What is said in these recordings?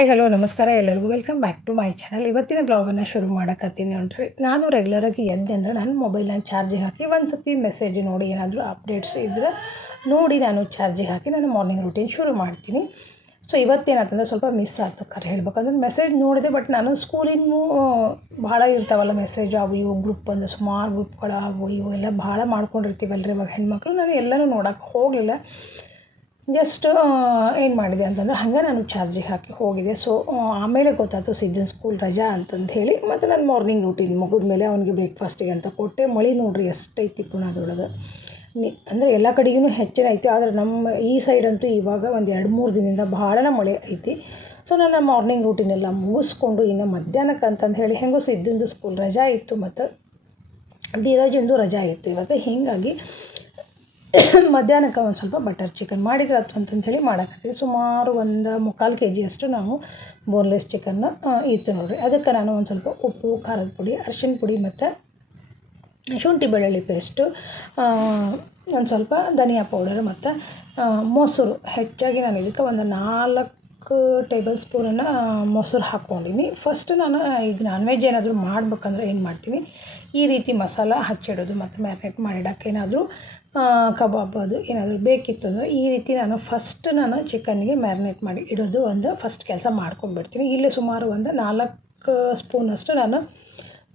Hi, hello, ನಮಸ್ಕಾರ. ಎಲ್ಲರಿಗೂ welcome back to my channel. ಇವತ್ತಿನ ಬ್ಲಾಗನ್ನು ಶುರು ಮಾಡಕತ್ತೀನಿ ನೋಡ್ರಿ. ನಾನು ರೆಗ್ಯುಲರಾಗಿ ಎದ್ದೆ ಅಂದರೆ ನನ್ನ ಮೊಬೈಲನ್ನು ಚಾರ್ಜಿಗೆ ಹಾಕಿ ಒಂದು ಸತಿ ಮೆಸೇಜ್ ನೋಡಿ ಏನಾದರೂ ಅಪ್ಡೇಟ್ಸ್ ಇದ್ದರೆ ನೋಡಿ ನಾನು ಚಾರ್ಜಿಗೆ ಹಾಕಿ ನಾನು ಮಾರ್ನಿಂಗ್ ರೂಟೀನ್ ಶುರು ಮಾಡ್ತೀನಿ. ಸೊ ಇವತ್ತೇನಾಯ್ತಂದ್ರೆ ಸ್ವಲ್ಪ ಮಿಸ್ ಆಯ್ತು ಕರೆ ಹೇಳ್ಬೇಕಂದ್ರೆ ಮೆಸೇಜ್ ನೋಡಿದೆ ಬಟ್ ನಾನು ಸ್ಕೂಲಿನೂ ಭಾಳ ಇರ್ತಾವಲ್ಲ ಮೆಸೇಜ್ ಅವು ಇವು ಗ್ರೂಪ್ ಬಂದು ಸುಮಾರು ಗ್ರೂಪ್ಗಳು ಅವು ಇವು ಎಲ್ಲ ಭಾಳ ಮಾಡ್ಕೊಂಡಿರ್ತೀವಲ್ರಿ ಇವಾಗ ಹೆಣ್ಮಕ್ಳು. ನಾನು ಎಲ್ಲನೂ ನೋಡೋಕೆ ಹೋಗಲಿಲ್ಲ. ಜಸ್ಟ್ ಏನು ಮಾಡಿದೆ ಅಂತಂದ್ರೆ ಹಂಗೆ ನಾನು ಚಾರ್ಜಿಗೆ ಹಾಕಿ ಹೋಗಿದೆ ಸೊ ಆಮೇಲೆ ಗೊತ್ತಾಯ್ತು ಸಿದ್ದನ್ ಸ್ಕೂಲ್ ರಜಾ ಅಂತಂದು ಹೇಳಿ ಮತ್ತು ನಾನು ಮಾರ್ನಿಂಗ್ ರೂಟೀನ್ ಮುಗಿದ ಮೇಲೆ ಅವನಿಗೆ ಬ್ರೇಕ್ಫಾಸ್ಟಿಗೆ ಅಂತ ಕೊಟ್ಟೆ. ಮಳೆ ನೋಡ್ರಿ ಎಷ್ಟೈತಿ ಪುಣಾದೊಳಗೆ ನಿ, ಅಂದರೆ ಎಲ್ಲ ಕಡೆಗೂ ಹೆಚ್ಚಿನ ಐತಿ, ಆದರೆ ನಮ್ಮ ಈ ಸೈಡ್ ಅಂತೂ ಇವಾಗ ಒಂದು ಎರಡು ಮೂರು ದಿನದಿಂದ ಭಾಳನ ಮಳೆ ಐತಿ. ಸೊ ನಾನು ಮಾರ್ನಿಂಗ್ ರೂಟೀನ್ ಎಲ್ಲ ಮುಗಿಸ್ಕೊಂಡು ಇನ್ನು ಮಧ್ಯಾಹ್ನಕ್ಕೆ ಅಂತಂದು ಹೇಳಿ ಹೆಂಗೋ ಸಿದ್ದಂದು ಸ್ಕೂಲ್ ರಜಾ ಇತ್ತು ಮತ್ತು ಧೀರಜಿಂದು ರಜಾ ಇತ್ತು ಇವತ್ತು. ಹೀಗಾಗಿ ಮಧ್ಯಾಹ್ನಕ್ಕೆ ಒಂದು ಸ್ವಲ್ಪ ಬಟರ್ ಚಿಕನ್ ಮಾಡಿದ್ರೆ ಅಂತಂದು ಹೇಳಿ ಮಾಡಕತ್ತೀವಿ. ಸುಮಾರು ಒಂದು ಮುಕ್ಕಾಲು ಕೆ ಜಿಯಷ್ಟು ನಾವು ಬೋನ್ಲೆಸ್ ಚಿಕನ್ನ ಇತ್ತು ನೋಡಿರಿ. ಅದಕ್ಕೆ ನಾನು ಒಂದು ಸ್ವಲ್ಪ ಉಪ್ಪು, ಖಾರದ ಪುಡಿ ಅರಿಶಿನ ಪುಡಿ ಮತ್ತು ಶುಂಠಿ ಬೆಳ್ಳುಳ್ಳಿ ಪೇಸ್ಟು ಒಂದು ಸ್ವಲ್ಪ ಧನಿಯಾ ಪೌಡರ್ ಮತ್ತು ಮೊಸರು. ಹೆಚ್ಚಾಗಿ ನಾನು ಇದಕ್ಕೆ ಒಂದು ನಾಲ್ಕು ಟೇಬಲ್ ಸ್ಪೂನನ್ನು ಮೊಸರು ಹಾಕ್ಕೊಂಡಿನಿ. ಫಸ್ಟ್ ನಾನು ಈಗ ನಾನ್ ವೆಜ್ ಏನಾದರೂ ಮಾಡ್ಬೇಕಂದ್ರೆ ಏನು ಮಾಡ್ತೀನಿ? ಈ ರೀತಿ ಮಸಾಲ ಹಚ್ಚಿಡೋದು ಮತ್ತು ಮ್ಯಾರಿನೇಟ್ ಮಾಡಿಡೋಕೆ ಏನಾದರೂ ಕಬಾಬ್ ಅದು ಏನಾದರೂ ಬೇಕಿತ್ತಂದ್ರೆ ಈ ರೀತಿ ನಾನು ಫಸ್ಟ್ ನಾನು ಚಿಕನ್ನಿಗೆ ಮ್ಯಾರಿನೇಟ್ ಮಾಡಿ ಇಡೋದು ಒಂದು ಫಸ್ಟ್ ಕೆಲಸ ಮಾಡ್ಕೊಂಡ್ಬಿಡ್ತೀನಿ. ಇಲ್ಲಿ ಸುಮಾರು ಒಂದು ನಾಲ್ಕು ಸ್ಪೂನಷ್ಟು ನಾನು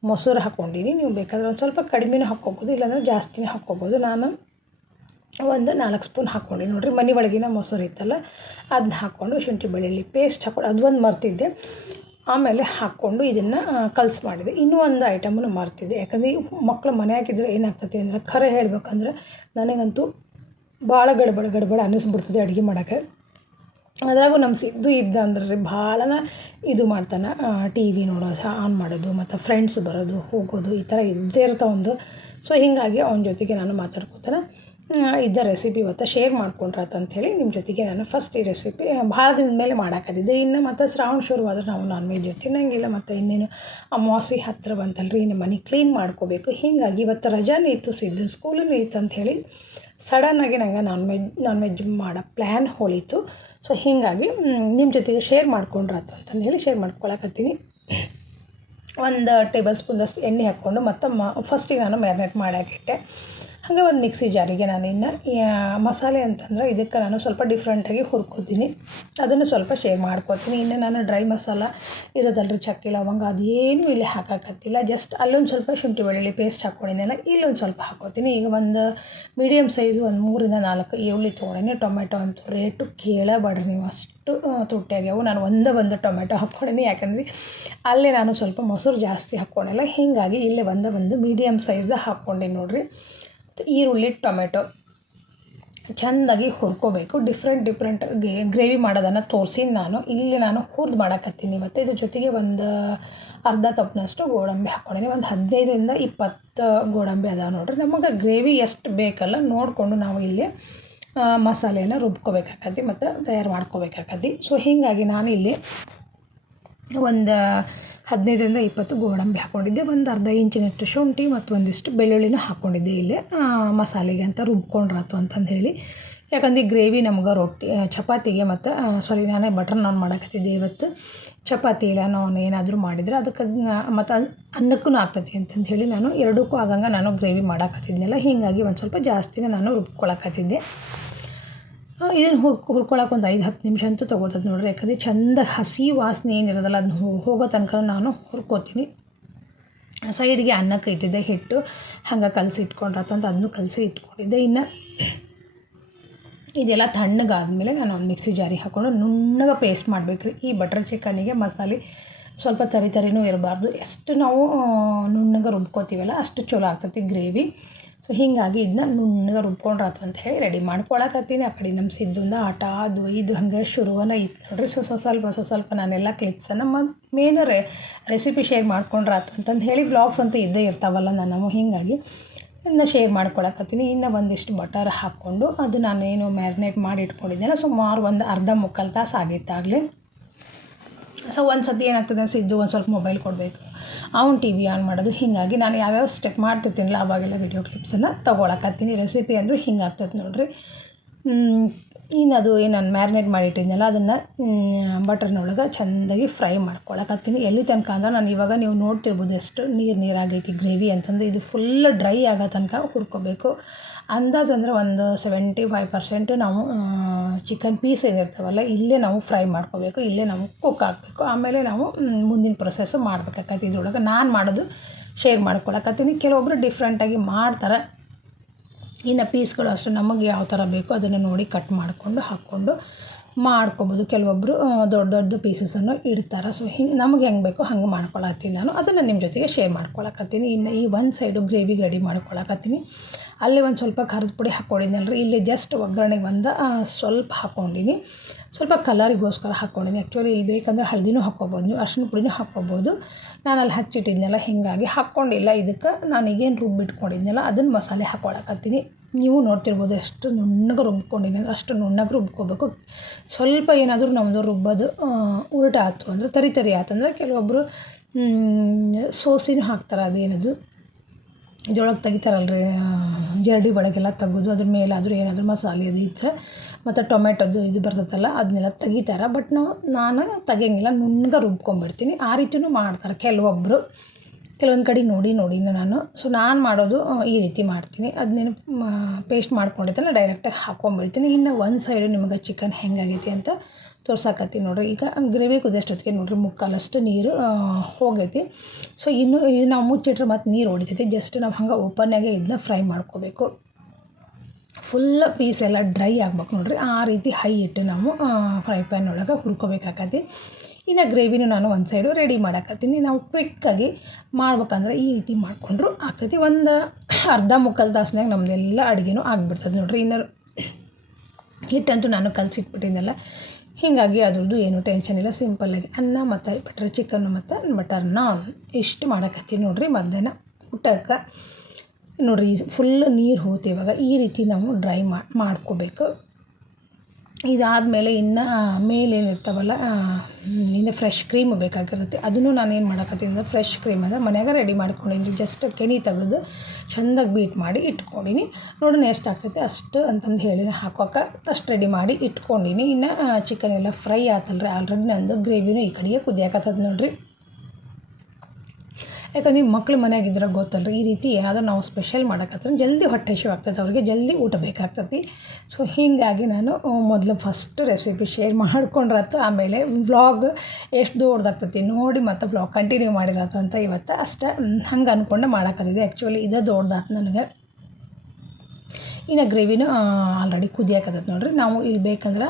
ಮೊಸರು ಹಾಕ್ಕೊಂಡಿನಿ ನೀವು ಬೇಕಾದ್ರೆ ಒಂದು ಸ್ವಲ್ಪ ಕಡಿಮೆನೂ ಹಾಕ್ಕೊಬೋದು, ಇಲ್ಲಾಂದ್ರೆ ಜಾಸ್ತಿನೇ ಹಾಕ್ಕೊಬೋದು. ನಾನು ಒಂದು ನಾಲ್ಕು ಸ್ಪೂನ್ ಹಾಕ್ಕೊಂಡು ನೋಡಿರಿ, ಮನೆ ಒಳಗಿನ ಮೊಸರು ಇತ್ತಲ್ಲ ಅದನ್ನ ಹಾಕ್ಕೊಂಡು ಶುಂಠಿ ಬೆಳ್ಳುಳ್ಳಿ ಪೇಸ್ಟ್ ಹಾಕ್ಕೊಂಡು ಒಂದು ಮರ್ತಿದ್ದೆ. ಆಮೇಲೆ ಹಾಕ್ಕೊಂಡು ಇದನ್ನು ಕಲ್ಸಿ ಮಾಡಿದೆ. ಇನ್ನೂ ಒಂದು ಐಟಮನ್ನು ಮರ್ತಿದ್ದೆ. ಯಾಕಂದರೆ ಮಕ್ಕಳು ಮನೆ ಹಾಕಿದ್ರೆ ಏನಾಗ್ತತಿ ಅಂದರೆ ಖರೆ ಹೇಳ್ಬೇಕಂದ್ರೆ ನನಗಂತೂ ಭಾಳ ಗಡ್ಬಡ, ಗಡಬಡ ಅನ್ನಿಸ್ಬಿಡ್ತದೆ ಅಡುಗೆ ಮಾಡೋಕ್ಕೆ. ಅದ್ರಾಗೂ ನಮ್ಮ ಸಿದ್ದು ಇದ್ದ ಅಂದ್ರೆ ರೀ ಭಾಳನ ಇದು ಮಾಡ್ತಾನೆ ಟಿ ವಿ ನೋಡೋದು ಆನ್ ಮಾಡೋದು, ಮತ್ತು ಫ್ರೆಂಡ್ಸ್ ಬರೋದು, ಹೋಗೋದು, ಈ ಥರ ಇದ್ದೇ ಇರ್ತಾವೊಂದು ಸೊ ಹೀಗಾಗಿ ಅವನ ಜೊತೆಗೆ ನಾನು ಮಾತಾಡ್ಕೊತಾನೆ. ಇದ್ದ ರೆಸಿಪಿ ಇವತ್ತು ಶೇರ್ ಮಾಡ್ಕೊಂಡ್ರಾತು ಅಂಥೇಳಿ ನಿಮ್ಮ ಜೊತೆಗೆ ನಾನು ಫಸ್ಟ್ ಈ ರೆಸಿಪಿ ಭಾಳ ದಿನದ ಮೇಲೆ ಮಾಡೋಕ್ಕಾದಿದ್ದೆ ಇನ್ನು ಮತ್ತು ಶ್ರಾವಣ ಶುರುವಾದ್ರೆ ನಾವು ನಾನ್ ವೆಜ್ ತಿನ್ನಂಗಿಲ್ಲ ಮತ್ತು ಇನ್ನೇನು ಅಮಾವಾಸ್ಯೆ ಹತ್ತಿರ ಬಂತಲ್ರಿ, ಇನ್ನು ಮನೆ ಕ್ಲೀನ್ ಮಾಡ್ಕೋಬೇಕು. ಹೀಗಾಗಿ ಇವತ್ತು ರಜಾನೇ ಇತ್ತು ಸಿದ್ದು ಸ್ಕೂಲೂ ಇತ್ತು ಅಂಥೇಳಿ ಸಡನ್ನಾಗಿ ನಂಗೆ ನಾನ್ ವೆಜ್ ನಾನ್ ವೆಜ್ ಮಾಡೋ ಪ್ಲ್ಯಾನ್ ಹೋಳಿತು. ಸೊ ಹೀಗಾಗಿ ನಿಮ್ಮ ಜೊತೆಗೆ ಶೇರ್ ಮಾಡ್ಕೊಂಡ್ರಾತು ಅಂತಂದು ಶೇರ್ ಮಾಡ್ಕೊಳಕತ್ತೀನಿ ಒಂದು ಟೇಬಲ್ ಸ್ಪೂನಷ್ಟು ಎಣ್ಣೆ ಹಾಕ್ಕೊಂಡು ಮತ್ತು ಮ ಫಸ್ಟಿಗೆ ನಾನು ಮ್ಯಾರಿನೇಟ್ ಮಾಡಾಕಿಟ್ಟೆ ಹಾಗೆ ಒಂದು ಮಿಕ್ಸಿ ಜಾರಿಗೆ ನಾನು ಇನ್ನು ಮಸಾಲೆ ಅಂತಂದ್ರೆ ಇದಕ್ಕೆ ನಾನು ಸ್ವಲ್ಪ ಡಿಫ್ರೆಂಟಾಗಿ ಹುರ್ಕೋತೀನಿ. ಅದನ್ನು ಸ್ವಲ್ಪ ಶೇರ್ ಮಾಡ್ಕೊತೀನಿ. ಇನ್ನು ನಾನು ಡ್ರೈ ಮಸಾಲ ಇರೋದಲ್ರಿ ಚಕ್ಕೆ, ಲವಂಗ, ಅದೇನು ಇಲ್ಲಿ ಹಾಕೋಕ್ಕತ್ತಿಲ್ಲ ಜಸ್ಟ್ ಅಲ್ಲೊಂದು ಸ್ವಲ್ಪ ಶುಂಠಿ ಬೆಳ್ಳುಳ್ಳಿ ಪೇಸ್ಟ್ ಹಾಕ್ಕೊಂಡಿದ್ದೆಲ್ಲ ಇಲ್ಲೊಂದು ಸ್ವಲ್ಪ ಹಾಕೋತೀನಿ. ಈಗ ಒಂದು ಮೀಡಿಯಮ್ ಸೈಜು ಒಂದು ಮೂರಿಂದ ನಾಲ್ಕು ಈರುಳ್ಳಿ ತೊಗೊಂಡಿನಿ. ಟೊಮೆಟೊ ಅಂತೂ ರೇಟು ಕೇಳಬೇಡ್ರಿ ನೀವು. ಅಷ್ಟು ತುಟ್ಟಿಯಾಗ್ಯಾವು ನಾನು ಒಂದೇ ಒಂದು ಟೊಮೆಟೊ ಹಾಕ್ಕೊಂಡಿನಿ ಯಾಕಂದ್ರೆ ಅಲ್ಲೇ ನಾನು ಸ್ವಲ್ಪ ಮೊಸರು ಜಾಸ್ತಿ ಹಾಕ್ಕೊಂಡಿಲ್ಲ ಹೀಗಾಗಿ ಇಲ್ಲೇ ಒಂದೇ ಒಂದು ಮೀಡಿಯಮ್ ಸೈಜ್ ಹಾಕ್ಕೊಂಡೆ ನೋಡಿರಿ. ಈರುಳ್ಳಿ, ಟೊಮೆಟೊ ಚೆನ್ನಾಗಿ ಹುರ್ಕೋಬೇಕು. ಡಿಫ್ರೆಂಟ್ ಡಿಫ್ರೆಂಟ್ ಗ್ರೇವಿ ಮಾಡೋದನ್ನು ತೋರಿಸಿ ನಾನು. ಇಲ್ಲಿ ನಾನು ಹುರಿದು ಮಾಡಕತ್ತೀನಿ. ಮತ್ತು ಇದ್ರ ಜೊತೆಗೆ ಒಂದು ಅರ್ಧ ಕಪ್ನಷ್ಟು ಗೋಡಂಬಿ ಹಾಕ್ಕೊಂಡಿನಿ. ಒಂದು ಹದಿನೈದರಿಂದ ಇಪ್ಪತ್ತು ಗೋಡಂಬಿ ಅದಾವೆ ನೋಡಿರಿ. ನಮಗೆ ಗ್ರೇವಿ ಎಷ್ಟು ಬೇಕಲ್ಲ ನೋಡಿಕೊಂಡು ನಾವು ಇಲ್ಲಿ ಮಸಾಲೆಯನ್ನು ರುಬ್ಕೋಬೇಕಾಗತ್ತೆ ಮತ್ತು ತಯಾರು ಮಾಡ್ಕೋಬೇಕಾಗತ್ತೆ ಸೊ ಹೀಗಾಗಿ ನಾನು ಇಲ್ಲಿ ಒಂದು ಹದಿನೈದರಿಂದ ಇಪ್ಪತ್ತು ಗೋಡಂಬಿ ಹಾಕ್ಕೊಂಡಿದ್ದೆ ಒಂದು ಅರ್ಧ ಇಂಚಿನಷ್ಟು ಶುಂಠಿ ಮತ್ತು ಒಂದಿಷ್ಟು ಬೆಳ್ಳುಳ್ಳಿನೂ ಹಾಕ್ಕೊಂಡಿದ್ದೆ ಇಲ್ಲೇ. ಮಸಾಲೆಗೆ ಅಂತ ರುಬ್ಕೊಂಡ್ರಾತು ಅಂತಂದು ಹೇಳಿ. ಯಾಕಂದ್ರೆ ಈ ಗ್ರೇವಿ ನಮ್ಗೆ ರೊಟ್ಟಿ ಚಪಾತಿಗೆ ಮತ್ತು ಸಾರಿ ನಾನೇ ಬಟರ್ ನಾನ್ ಮಾಡಕತ್ತಿದ್ದೆ ಇವತ್ತು. ಚಪಾತಿ ಇಲ್ಲ, ನಾನು ಏನಾದರೂ ಮಾಡಿದರೆ ಅದಕ್ಕೆ ಮತ್ತು ಅನ್ನಕ್ಕೂ ಆಗ್ತೈತಿ ಅಂತಂದು ಹೇಳಿ ನಾನು ಎರಡಕ್ಕೂ ಆಗಂಗೆ ನಾನು ಗ್ರೇವಿ ಮಾಡಕತ್ತಿದ್ನಲ್ಲ. ಹೀಗಾಗಿ ಒಂದು ಸ್ವಲ್ಪ ಜಾಸ್ತಿನೇ ನಾನು ರುಬ್ಕೊಳಕತ್ತಿದ್ದೆ. ಇದನ್ನು ಹುರ್ಕೊ ಹುರ್ಕೊಳಕ್ಕೆ ಒಂದು ಐದು, ಹತ್ತು ನಿಮಿಷ ಅಂತೂ ತೊಗೋತದೆ ನೋಡ್ರಿ. ಯಾಕಂದರೆ ಚಂದ ಹಸಿ ವಾಸನೆ ಏನಿರೋದಲ್ಲ ಅದನ್ನ ಹೋಗೋ ತನಕ ನಾನು ಹುರ್ಕೋತೀನಿ. ಸೈಡ್ಗೆ ಅನ್ನಕ್ಕೆ ಇಟ್ಟಿದ್ದೆ ಹಿಟ್ಟು. ಹಂಗೆ ಕಲಸಿ ಇಟ್ಕೊಂಡ್ರೆ ಅಂತ ಅದನ್ನು ಕಲಸಿ ಇಟ್ಕೊಂಡಿದ್ದೆ. ಇನ್ನು ಇದೆಲ್ಲ ತಣ್ಣಗಾದ್ಮೇಲೆ ನಾನು ಒಂದು ಮಿಕ್ಸಿ ಜಾರಿ ಹಾಕ್ಕೊಂಡು ನುಣ್ಣಗೆ ಪೇಸ್ಟ್ ಮಾಡಬೇಕ್ರಿ. ಈ ಬಟರ್ ಚಿಕನಿಗೆ ಮಸಾಲೆ ಸ್ವಲ್ಪ ತರಿ ತರಿನೂ ಇರಬಾರ್ದು. ಎಷ್ಟು ನಾವು ನುಣ್ಣಗೆ ರುಬ್ಕೋತೀವಲ್ಲ, ಅಷ್ಟು ಚಲೋ ಆಗ್ತೈತಿ ಗ್ರೇವಿ. ಸೊ ಹೀಗಾಗಿ ಇದನ್ನ ನುಣ್ಣಗೆ ರುಬ್ಕೊಂಡ್ರಾತು ಅಂತ ಹೇಳಿ ರೆಡಿ ಮಾಡ್ಕೊಳಕತ್ತೀನಿ. ಆ ಕಡೆ ನಮ್ಮ ಸಿದ್ದುಂದ ಆಟ, ಅದು, ಇದು ಹಂಗೆ ಶುರುವನ ಇತ್ತು. ನೋಡ್ರಿ ಸೊ ಸ್ವಲ್ಪ ಸೊ ಸ್ವಲ್ಪ ನಾನೆಲ್ಲ ಕ್ಲಿಪ್ಸನ್ನು ಮ ಮೇನ್ ರೇ ರೆಸಿಪಿ ಶೇರ್ ಮಾಡ್ಕೊಂಡ್ರಾತು ಅಂತಂದು ಹೇಳಿ ವ್ಲಾಗ್ಸ್ ಅಂತೂ ಇದ್ದೇ ಇರ್ತಾವಲ್ಲ ನಾನು ಹೀಗಾಗಿ ಇದನ್ನ ಶೇರ್ ಮಾಡ್ಕೊಳಕತ್ತೀನಿ. ಇನ್ನು ಒಂದಿಷ್ಟು ಬಟರ್ ಹಾಕ್ಕೊಂಡು ಅದು ನಾನೇನು ಮ್ಯಾರಿನೇಟ್ ಮಾಡಿ ಇಟ್ಕೊಂಡಿದ್ದೇನೆ ಸುಮಾರು ಒಂದು ಅರ್ಧ ಮುಕ್ಕಾಲು ತಾಸು ಆಗಿತ್ತಾಗಲಿ ಸೊ ಒಂದು ಸತಿ ಏನಾಗ್ತದೆ ಸಿದ್ದು ಒಂದು ಸ್ವಲ್ಪ ಮೊಬೈಲ್ ಕೊಡಬೇಕು. ಅವ್ನು ಟಿ ವಿ ಆನ್ ಮಾಡೋದು. ಹೀಗಾಗಿ ನಾನು ಯಾವ್ಯಾವ ಸ್ಟೆಪ್ ಮಾಡ್ತಿರ್ತೀನಲ್ಲ ಅವಾಗೆಲ್ಲ ವೀಡಿಯೋ ಕ್ಲಿಪ್ಸನ್ನು ತೊಗೊಳಕತ್ತೀನಿ. ರೆಸಿಪಿ ಅಂದರೂ ಹಿಂಗೆ ಆಗ್ತದೆ ನೋಡಿರಿ. ಇನ್ನು ಅದು ಏನು ನಾನು ಮ್ಯಾರಿನೇಟ್ ಮಾಡಿಟ್ಟಿದ್ನಲ್ಲ, ಅದನ್ನು ಬಟರ್ನೊಳಗೆ ಚೆಂದಾಗಿ ಫ್ರೈ ಮಾಡ್ಕೊಳಕತ್ತೀನಿ. ಎಲ್ಲಿ ತನಕ ಅಂದ್ರೆ ನಾನು ಇವಾಗ ನೀವು ನೋಡ್ತಿರ್ಬೋದು ಎಷ್ಟು ನೀರು ನೀರಾಗೈತಿ ಗ್ರೇವಿ ಅಂತಂದ್ರೆ ಇದು ಫುಲ್ ಡ್ರೈ ಆಗೋ ತನಕ ಹುರ್ಕೋಬೇಕು. ಅಂದಾಜು ಅಂದರೆ ಒಂದು ಸೆವೆಂಟಿ ಫೈವ್ ಪರ್ಸೆಂಟು ನಾವು ಚಿಕನ್ ಪೀಸ್ ಏನಿರ್ತಾವಲ್ಲ ಇಲ್ಲೇ ನಾವು ಫ್ರೈ ಮಾಡ್ಕೋಬೇಕು, ಇಲ್ಲೇ ನಾವು ಕುಕ್ ಹಾಕಬೇಕು ಆಮೇಲೆ ನಾವು ಮುಂದಿನ ಪ್ರೊಸೆಸ್ಸು ಮಾಡ್ಬೇಕಾಗತ್ತೆ. ಇದ್ರೊಳಗೆ ನಾನು ಮಾಡೋದು ಶೇರ್ ಮಾಡ್ಕೊಳಕತ್ತೀನಿ. ಕೆಲವೊಬ್ಬರು ಡಿಫ್ರೆಂಟಾಗಿ ಮಾಡ್ತಾರೆ. ಇನ್ನು ಪೀಸ್ಗಳು ಅಷ್ಟೇ, ನಮಗೆ ಯಾವ ಥರ ಬೇಕೋ ಅದನ್ನು ನೋಡಿ ಕಟ್ ಮಾಡಿಕೊಂಡು ಹಾಕ್ಕೊಂಡು ಮಾಡ್ಕೊಬೋದು. ಕೆಲವೊಬ್ಬರು ದೊಡ್ಡ ದೊಡ್ಡ ಪೀಸಸನ್ನು ಇಡ್ತಾರೆ. ಸೊ ಹಿಂಗೆ ನಮಗೆ ಹೆಂಗೆ ಬೇಕೋ ಹಂಗೆ ಮಾಡ್ಕೊಳತ್ತೀನಿ ನಾನು. ಅದನ್ನು ನಿಮ್ಮ ಜೊತೆಗೆ ಶೇರ್ ಮಾಡ್ಕೊಳಕತ್ತೀನಿ. ಇನ್ನು ಈ ಒಂದು ಸೈಡು ಗ್ರೇವಿಗೆ ರೆಡಿ ಮಾಡ್ಕೊಳಕತ್ತೀನಿ. ಅಲ್ಲಿ ಒಂದು ಸ್ವಲ್ಪ ಖಾರದ ಪುಡಿ ಹಾಕ್ಕೊಂಡಿದ್ನಲ್ರಿ. ಇಲ್ಲಿ ಜಸ್ಟ್ ಒಗ್ಗರಣೆಗೆ ಒಂದು ಸ್ವಲ್ಪ ಹಾಕ್ಕೊಂಡಿನಿ. ಸ್ವಲ್ಪ ಕಲರಿಗೋಸ್ಕರ ಹಾಕ್ಕೊಂಡಿನಿ. ಆ್ಯಕ್ಚುಲಿ ಇಲ್ಲಿ ಬೇಕಂದ್ರೆ ಹಳದಿನೂ ಹಾಕ್ಕೊಬೋದು. ನೀವು ಅರ್ಶಿನ ಪುಡಿನೂ ಹಾಕ್ಕೊಬೋದು. ನಾನು ಅಲ್ಲಿ ಹಚ್ಚಿಟ್ಟಿದ್ನಲ್ಲ, ಹೀಗಾಗಿ ಹಾಕ್ಕೊಂಡಿಲ್ಲ. ಇದಕ್ಕೆ ನಾನು ಈಗೇನು ರುಬ್ಬಿಟ್ಕೊಂಡಿದ್ನಲ್ಲ ಅದನ್ನು ಮಸಾಲೆ ಹಾಕ್ಕೊಳಕತ್ತೀನಿ. ನೀವು ನೋಡ್ತಿರ್ಬೋದು ಎಷ್ಟು ನುಣ್ಣಗೆ ರುಬ್ಕೊಂಡಿನಿ ಅಂದ್ರೆ ಅಷ್ಟು ನುಣ್ಣಗೆ ರುಬ್ಕೋಬೇಕು. ಸ್ವಲ್ಪ ಏನಾದರೂ ನಮ್ಮದು ರುಬ್ಬೋದು ಉರುಟ ಆಯ್ತು ಅಂದರೆ, ತರಿ ತರಿ ಆಯ್ತಂದ್ರೆ ಕೆಲವೊಬ್ಬರು ಸೋಸಿನೂ ಹಾಕ್ತಾರೆ ಅದೇನದು. ಇದ್ರೊಳಗೆ ತೆಗಿತಾರಲ್ರಿ ಜರಡಿ ಒಳಗೆಲ್ಲ ತೆಗೆದು ಅದ್ರ ಮೇಲಾದರೂ ಏನಾದರೂ ಮಸಾಲೆ ಅದು ಇದ್ದರೆ ಮತ್ತು ಟೊಮೆಟೊದು ಇದು ಬರ್ತೈತಲ್ಲ, ಅದನ್ನೆಲ್ಲ ತೆಗಿತಾರೆ. ಬಟ್ ನಾವು ನಾನು ತೆಗಿಯಂಗಿಲ್ಲ, ನುಣ್ಣಗೆ ರುಬ್ಕೊಂಬಿಡ್ತೀನಿ. ಆ ರೀತಿಯೂ ಮಾಡ್ತಾರೆ ಕೆಲವೊಬ್ಬರು ಕೆಲವೊಂದು ಕಡೆ ನೋಡಿ ನೋಡಿ ನಾನು. ಸೊ ನಾನು ಮಾಡೋದು ಈ ರೀತಿ ಮಾಡ್ತೀನಿ. ಅದನ್ನೇನು ಪೇಸ್ಟ್ ಮಾಡ್ಕೊಂಡಿದ್ದಲ್ಲ ಡೈರೆಕ್ಟಾಗಿ ಹಾಕ್ಕೊಂಬಿಡ್ತೀನಿ ಇನ್ನು ಒಂದು ಸೈಡು ನಿಮಗೆ ಚಿಕನ್ ಹೆಂಗಾಗೈತಿ ಅಂತ ತೋರ್ಸಾಕತ್ತೀನಿ ನೋಡ್ರಿ. ಈಗ ಗ್ರೇವಿ ಕುದಿಯೋಷ್ಟೊತ್ತಿಗೆ ನೋಡ್ರಿ, ಮುಕ್ಕಾಲಷ್ಟು ನೀರು ಹೋಗೈತಿ. ಸೊ ಇನ್ನೂ ನಾವು ಮುಚ್ಚಿಟ್ರೆ ಮತ್ತು ನೀರು ಹೊಡಿತೈತಿ. ಜಸ್ಟ್ ನಾವು ಹಂಗೆ ಓಪನ್ನಾಗೆ ಇದನ್ನ ಫ್ರೈ ಮಾಡ್ಕೋಬೇಕು. ಫುಲ್ ಪೀಸ್ ಎಲ್ಲ ಡ್ರೈ ಆಗ್ಬೇಕು ನೋಡ್ರಿ. ಆ ರೀತಿ ಹೈ ಇಟ್ಟು ನಾವು ಫ್ರೈ ಪ್ಯಾನ್ ಒಳಗೆ ಹುರ್ಕೋಬೇಕಾಗತ್ತೆ ಇನ್ನು ಗ್ರೇವಿನೂ ನಾನು ಒಂದು ಸೈಡು ರೆಡಿ ಮಾಡಾಕತ್ತೀನಿ. ನಾವು ಕ್ವಿಕ್ಕಾಗಿ ಮಾಡ್ಬೇಕಂದ್ರೆ ಈ ರೀತಿ ಮಾಡಿಕೊಂಡ್ರು ಆಗ್ತೈತಿ. ಒಂದು ಅರ್ಧ ಮುಕ್ಕಾಲು ತಾಸ್ನಾಗ ನಮ್ಮದೆಲ್ಲ ಅಡುಗೆನೂ ಆಗಿಬಿಡ್ತದೆ ನೋಡ್ರಿ. ಇನ್ನು ಹಿಟ್ಟಂತೂ ನಾನು ಕಲಸಿಟ್ಬಿಟ್ಟಿದ್ದೆನಲ್ಲ ಹೀಗಾಗಿ ಅದ್ರದ್ದು ಏನು ಟೆನ್ಷನ್ ಇಲ್ಲ. ಸಿಂಪಲ್ಲಾಗಿ ಅನ್ನ ಮತ್ತು ಬಟರ್ ಚಿಕನ್ನು ಮತ್ತು ಬಟರ್ ನಾನ್. ಇಷ್ಟು ಮಾಡಕತ್ತೀನಿ ನೋಡಿರಿ ಮಧ್ಯಾಹ್ನ ಊಟಕ್ಕೆ. ನೋಡಿರಿ ಫುಲ್ ನೀರು ಹೋಯ್ತು ಇವಾಗ. ಈ ರೀತಿ ನಾವು ಡ್ರೈ ಮಾಡ್ಕೋಬೇಕು. ಇದಾದಮೇಲೆ ಇನ್ನು ಮೇಲೇನಿರ್ತಾವಲ್ಲ ಇನ್ನು ಫ್ರೆಶ್ ಕ್ರೀಮ್ ಬೇಕಾಗಿರುತ್ತೆ. ಅದನ್ನು ನಾನು ಏನು ಮಾಡಕತ್ತೀನಿ ಅಂದ್ರೆ ಫ್ರೆಶ್ ಕ್ರೀಮ್ ಅಂದರೆ ಮನ್ಯಾಗ ರೆಡಿ ಮಾಡ್ಕೊಂಡಿನಿ. ಜಸ್ಟ್ ಕೆನಿ ತೆಗೆದು ಚೆಂದಾಗಿ ಬೀಟ್ ಮಾಡಿ ಇಟ್ಕೊಂಡಿನಿ. ನೋಡೋಣ ಎಷ್ಟು ಆಗ್ತೈತೆ. ಅಷ್ಟು ಅಂತಂದು ಹೇಳಿ ಹಾಕೋಕೆ ಅಷ್ಟು ರೆಡಿ ಮಾಡಿ ಇಟ್ಕೊಂಡಿನಿ. ಇನ್ನು ಚಿಕನ್ ಎಲ್ಲ ಫ್ರೈ ಆತಲ್ರಿ. ಆಲ್ರೆಡಿ ನಂದು ಗ್ರೇವಿನೂ ಈ ಕಡೆಗೆ ಕುದಿಯಾಕತ್ತದ ನೋಡ್ರಿ. ಯಾಕಂದ್ರೆ ನಿಮ್ಮ ಮಕ್ಳು ಮನೆಯಾಗಿದ್ರೆ ಗೊತ್ತಲ್ರಿ, ಈ ರೀತಿ ಏನಾದರೂ ನಾವು ಸ್ಪೆಷಲ್ ಮಾಡೋಕತ್ರ ಜಲ್ದಿ ಹೊಟ್ಟೆ ಹಸಿವು ಆಗ್ತೈತೆ ಅವ್ರಿಗೆ ಜಲ್ದಿ ಊಟ ಬೇಕಾಗ್ತೈತಿ ಸೊ ಹೀಗಾಗಿ ನಾನು ಮೊದಲು ಫಸ್ಟ್ ರೆಸಿಪಿ ಶೇರ್ ಮಾಡ್ಕೊಂಡ್ರತ್ತು, ಆಮೇಲೆ ವ್ಲಾಗ್ ಎಷ್ಟು ದೊಡ್ಡದಾಗ್ತೈತಿ ನೋಡಿ ಮತ್ತು ವ್ಲಾಗ್ ಕಂಟಿನ್ಯೂ ಮಾಡಿರತ್ತು ಅಂತ ಇವತ್ತು ಅಷ್ಟೇ, ಹಂಗೆ ಅಂದ್ಕೊಂಡು ಮಾಡೋಕತ್ತಿದ್ದೆ. ಆ್ಯಕ್ಚುಲಿ ಇದೇ ದೊಡ್ಡದಾತು ನನಗೆ. ಇನ್ನು ಗ್ರೇವಿನೂ ಆಲ್ರೆಡಿ ಕುದಿಯಾಕತ್ತೈತೆ ನೋಡಿರಿ. ನಾವು ಇಲ್ಲಿ ಬೇಕಂದ್ರೆ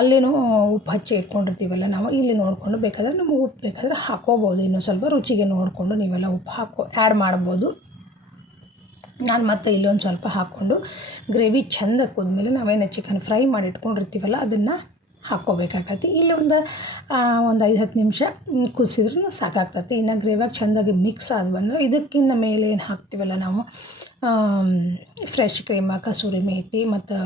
ಅಲ್ಲೇನು ಉಪ್ಪು ಹಚ್ಚಿ ಇಟ್ಕೊಂಡಿರ್ತೀವಲ್ಲ, ನಾವು ಇಲ್ಲಿ ನೋಡಿಕೊಂಡು ಬೇಕಾದ್ರೆ ನಮಗೆ ಉಪ್ಪು ಬೇಕಾದ್ರೆ ಹಾಕ್ಕೋಬೋದು. ಇನ್ನೂ ಸ್ವಲ್ಪ ರುಚಿಗೆ ನೋಡಿಕೊಂಡು ನೀವೆಲ್ಲ ಉಪ್ಪು ಹಾಕೋ ಆ್ಯಡ್ ಮಾಡ್ಬೋದು. ನಾನು ಮತ್ತೆ ಇಲ್ಲೊಂದು ಸ್ವಲ್ಪ ಹಾಕ್ಕೊಂಡು ಗ್ರೇವಿ ಚೆಂದ ಕುದ್ಮೇಲೆ ನಾವೇನು ಚಿಕನ್ ಫ್ರೈ ಮಾಡಿ ಇಟ್ಕೊಂಡಿರ್ತೀವಲ್ಲ, ಅದನ್ನು ಹಾಕ್ಕೋಬೇಕಾಗತ್ತೆ. ಇಲ್ಲಿ ಒಂದು ಒಂದು ಐದು ಹತ್ತು ನಿಮಿಷ ಕುದಿಸಿದ್ರೂ ಸಾಕಾಗ್ತೈತಿ. ಇನ್ನು ಗ್ರೇವಿಯಾಗ ಚೆಂದಾಗಿ ಮಿಕ್ಸ್ ಆದ ಬಂದರೆ ಮೇಲೆ ಏನು ಹಾಕ್ತೀವಲ್ಲ ನಾವು ಫ್ರೆಶ್ ಕ್ರೀಮ, ಕಸೂರಿ ಮೇಥಿ ಮತ್ತು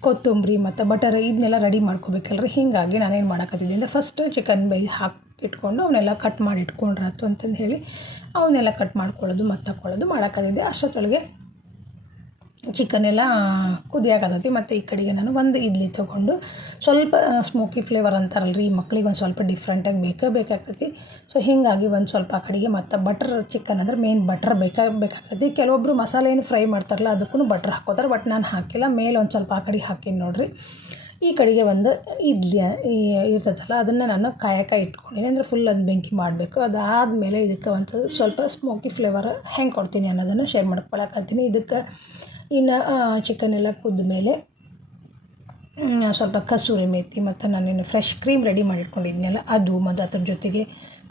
ಕೊತ್ತಂಬರಿ ಮತ್ತು ಬಟರ್ ಇದನ್ನೆಲ್ಲ ರೆಡಿ ಮಾಡ್ಕೋಬೇಕಲ್ರಿ ಹೀಗಾಗಿ ನಾನೇನು ಮಾಡಕತ್ತಿದ್ದೆ ಅಂದರೆ ಫಸ್ಟ್ ಚಿಕನ್ ಬೈ ಹಾಕಿ ಇಟ್ಕೊಂಡು ಅವನ್ನೆಲ್ಲ ಕಟ್ ಮಾಡಿ ಇಟ್ಕೊಂಡ್ರಾತು ಅಂತಂದು ಹೇಳಿ ಅವನ್ನೆಲ್ಲ ಕಟ್ ಮಾಡ್ಕೊಳ್ಳೋದು ಮತ್ತು ಹಾಕೊಳ್ಳೋದು ಮಾಡಕತ್ತಿದ್ದೆ. ಅಷ್ಟೊತ್ತೊಳಗೆ ಚಿಕನ್ ಕುದಿಯಾಕತ್ತೈತಿ ಮತ್ತು ಈ ಕಡೆಗೆ ನಾನು ಒಂದು ಇಡ್ಲಿ ತೊಗೊಂಡು ಸ್ವಲ್ಪ ಸ್ಮೋಕಿ ಫ್ಲೇವರ್ ಅಂತಾರಲ್ಲ ರೀ ಮಕ್ಳಿಗೆ ಒಂದು ಸ್ವಲ್ಪ ಡಿಫ್ರೆಂಟಾಗಿ ಬೇಕೇ ಬೇಕಾಗ್ತೈತಿ. ಸೊ ಹೀಗಾಗಿ ಒಂದು ಸ್ವಲ್ಪ ಆ ಕಡೆಗೆ ಮತ್ತು ಬಟರ್ ಚಿಕನ್ ಅಂದ್ರೆ ಮೇನ್ ಬಟರ್ ಬೇಕಾ, ಬೇಕಾಗ್ತೈತಿ. ಕೆಲವೊಬ್ಬರು ಮಸಾಲೆ ಏನು ಫ್ರೈ ಮಾಡ್ತಾರಲ್ಲ ಅದಕ್ಕೂ ಬಟರ್ ಹಾಕೋತಾರೆ ಬಟ್ ನಾನು ಹಾಕಿಲ್ಲ, ಮೇಲೆ ಒಂದು ಸ್ವಲ್ಪ ಆ ಕಡೆ ಹಾಕೀನಿ ನೋಡಿರಿ. ಈ ಕಡೆಗೆ ಒಂದು ಇಡ್ಲಿ ಇರ್ತೈತಲ್ಲ, ಅದನ್ನು ನಾನು ಕಾಯಕ ಇಟ್ಕೊಂಡಿನಿ, ಅಂದರೆ ಫುಲ್ ಅದು ಬೆಂಕಿ ಮಾಡಬೇಕು. ಅದಾದಮೇಲೆ ಇದಕ್ಕೆ ಒಂದು ಸ್ವಲ್ಪ ಸ್ಮೋಕಿ ಫ್ಲೇವರ್ ಹೆಂಗೆ ಕೊಡ್ತೀನಿ ಅನ್ನೋದನ್ನು ಶೇರ್ ಮಾಡ್ಕೊಳಕತ್ತೀನಿ ಇದಕ್ಕೆ ಇನ್ನು ಚಿಕನ್ ಎಲ್ಲ ಕುದ್ದ ಮೇಲೆ ಸ್ವಲ್ಪ ಕಸೂರಿ ಮೇಥಿ ಮತ್ತು ನಾನೇನು ಫ್ರೆಶ್ ಕ್ರೀಮ್ ರೆಡಿ ಮಾಡಿಟ್ಕೊಂಡಿದ್ನಲ್ಲ, ಅದು ಮತ್ತು ಅದ್ರ ಜೊತೆಗೆ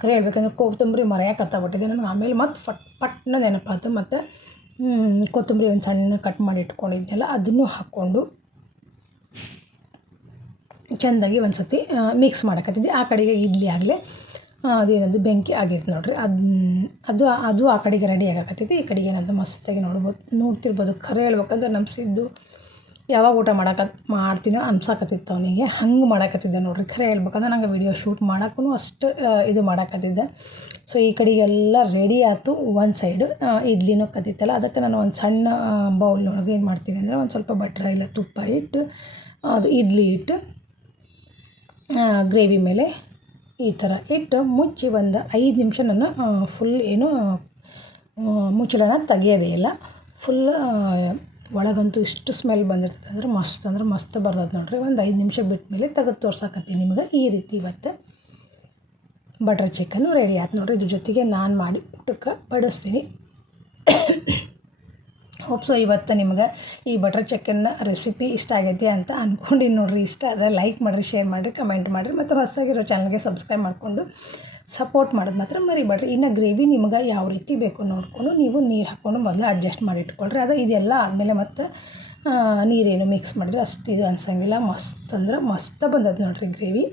ಕರೆ ಹೇಳ್ಬೇಕಂದ್ರೆ ಕೊತ್ತಂಬರಿ ಮರೆಯಕತ್ತಾಬಿಟ್ಟಿದೆ ನನಗೆ ಆಮೇಲೆ ಮತ್ತು ಫಟ್, ಪಟ್ನ ನೆನಪಾತು ಮತ್ತು ಕೊತ್ತಂಬರಿ ಒಂದು ಸಣ್ಣ ಕಟ್ ಮಾಡಿ ಇಟ್ಕೊಂಡಿದ್ನಲ್ಲ ಅದನ್ನು ಹಾಕ್ಕೊಂಡು ಚೆಂದಾಗಿ ಒಂದು ಸತಿ ಮಿಕ್ಸ್ ಮಾಡೋಕತ್ತಿದ್ದೆ. ಆ ಕಡೆಗೆ ಇಡ್ಲಿ ಆಗಲೇ ಅದೇನದು ಬೆಂಕಿ ಆಗೈತೆ ನೋಡ್ರಿ. ಅದು ಅದು ಅದು ಆ ಕಡೆಗೆ ರೆಡಿ ಆಗಕತ್ತೈತಿ. ಈ ಕಡೆಗೆ ಏನಂತ ಮಸ್ತಾಗಿ ನೋಡ್ಬೋದು, ನೋಡ್ತಿರ್ಬೋದು. ಖರೆ ಹೇಳ್ಬೇಕಂದ್ರೆ ನಮ್ಮ ಸಿದ್ದು ಯಾವಾಗ ಊಟ ಮಾಡಕ, ಮಾಡ್ತೀನೋ ಅನ್ಸಾಕತ್ತಿತ್ತು ಅವನಿಗೆ. ಹಂಗೆ ಮಾಡಕತ್ತಿದ್ದೆ ನೋಡ್ರಿ. ಖರೆ ಹೇಳ್ಬೇಕಂದ್ರೆ ನಂಗೆ ವಿಡಿಯೋ ಶೂಟ್ ಮಾಡೋಕ್ಕೂ ಅಷ್ಟು ಇದು ಮಾಡಕತ್ತಿದ್ದೆ. ಸೊ ಈ ಕಡೆಗೆಲ್ಲ ರೆಡಿ ಆಯಿತು ಒಂದು ಸೈಡು ಇಡ್ಲಿನೂ ಕತ್ತಿತ್ತಲ್ಲ ಅದಕ್ಕೆ ನಾನು ಒಂದು ಸಣ್ಣ ಬೌಲ್ನೊಳಗೆ ಏನು ಮಾಡ್ತೀನಿ ಅಂದರೆ ಒಂದು ಸ್ವಲ್ಪ ಬಟ್ರ ಇಲ್ಲ ತುಪ್ಪ ಇಟ್ಟು, ಅದು ಇಡ್ಲಿ ಇಟ್ಟು ಗ್ರೇವಿ ಮೇಲೆ ಈ ಥರ ಇಟ್ಟು ಮುಚ್ಚಿ ಒಂದು ಐದು ನಿಮಿಷ ನಾನು ಫುಲ್ ಏನು ಮುಚ್ಚಳನ ತೆಗೆಯೋದೇ ಇಲ್ಲ. ಫುಲ್ ಒಳಗಂತೂ ಇಷ್ಟು ಸ್ಮೆಲ್ ಬಂದಿರ್ತದೆ ಅಂದ್ರೆ ಮಸ್ತ್ ಅಂದ್ರೆ ಮಸ್ತ್ ಬರ್ತದೆ ನೋಡಿರಿ. ಒಂದು ಐದು ನಿಮಿಷ ಬಿಟ್ಟ ಮೇಲೆ ತೆಗೆದು ತೋರ್ಸಕತ್ತೀನಿ ನಿಮ್ಗೆ ಈ ರೀತಿ ಇವತ್ತು. ಬಟರ್ ಚಿಕನ್ನು ರೆಡಿ ಆಯ್ತು ನೋಡಿರಿ. ಇದ್ರ ಜೊತೆಗೆ ನಾನು ಮಾಡಿ ಊಟಕ್ಕೆ ಬಡಿಸ್ತೀನಿ. ಹೋಪ್ಸೋ ಇವತ್ತು ನಿಮ್ಗೆ ಈ ಬಟರ್ ಚಿಕನ್ ರೆಸಿಪಿ ಇಷ್ಟ ಆಗೈತಿ ಅಂತ ಅಂದ್ಕೊಂಡಿನಿ ನೋಡ್ರಿ. ಇಷ್ಟ ಆದರೆ ಲೈಕ್ ಮಾಡಿರಿ ಶೇರ್ ಮಾಡಿರಿ ಕಮೆಂಟ್ ಮಾಡಿರಿ ಮತ್ತು ಹೊಸದಾಗಿರೋ ಚಾನಲ್ಗೆ ಸಬ್ಸ್ಕ್ರೈಬ್ ಮಾಡಿಕೊಂಡು ಸಪೋರ್ಟ್ ಮಾಡೋದು ಮಾತ್ರ ಮರಿಬೇಡ್ರಿ. ಇನ್ನು ಗ್ರೇವಿ ನಿಮ್ಗೆ ಯಾವ ರೀತಿ ಬೇಕು ನೋಡಿಕೊಂಡು ನೀವು ನೀರು ಹಾಕ್ಕೊಂಡು ಮೊದಲು ಅಡ್ಜಸ್ಟ್ ಮಾಡಿ ಇಟ್ಕೊಳ್ರಿ. ಅದು ಇದೆಲ್ಲ ಆದಮೇಲೆ ಮತ್ತು ನೀರೇನು ಮಿಕ್ಸ್ ಮಾಡಿದ್ರೆ ಅಷ್ಟು ಇದು ಅನ್ಸಂಗಿಲ್ಲ. ಮಸ್ತ್ ಅಂದ್ರೆ ಮಸ್ತ್ ಬಂದದ್ದು ನೋಡಿರಿ ಗ್ರೇವಿ